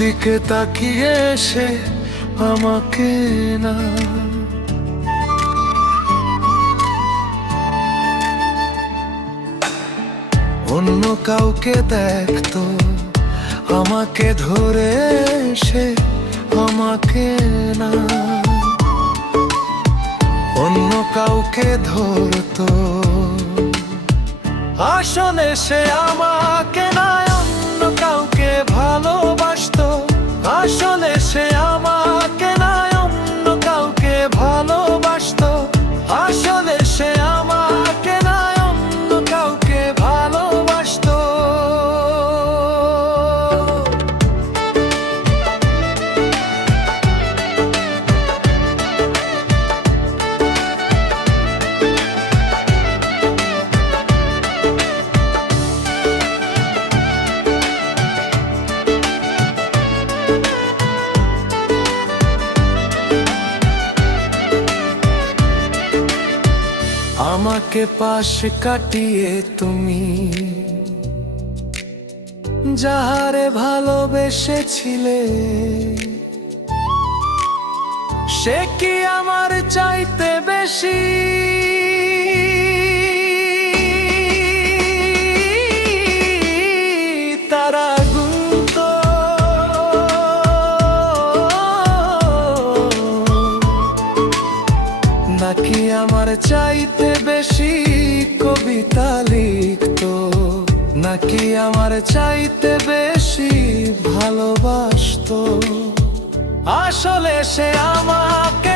দিকে তাকিয়ে সে আমাকে না, অন্য কাউকে দেখতো আমাকে ধরে, সে আমাকে না, অন্য কাউকে ধরতো। আসলে সে আমাকে না, অন্য কাউকে ভালোবাসতো। আসলে সে আমাকে না, অন্য কাউকে ভালোবাসতো। আসলে সে আমাকে না, অন্য কাউকে ভালোবাসতো। আমাকে পাশে কাটিয়ে তুমি যাহারে ভালোবেসেছিলে, সে কি আমার চাইতে বেশি তারা গুনত, নাকি আমার চাইতে বেশি কবিতা লিখতো, নাকি আমার চাইতে বেশি ভালোবাসতো। আসলে সে আমাকে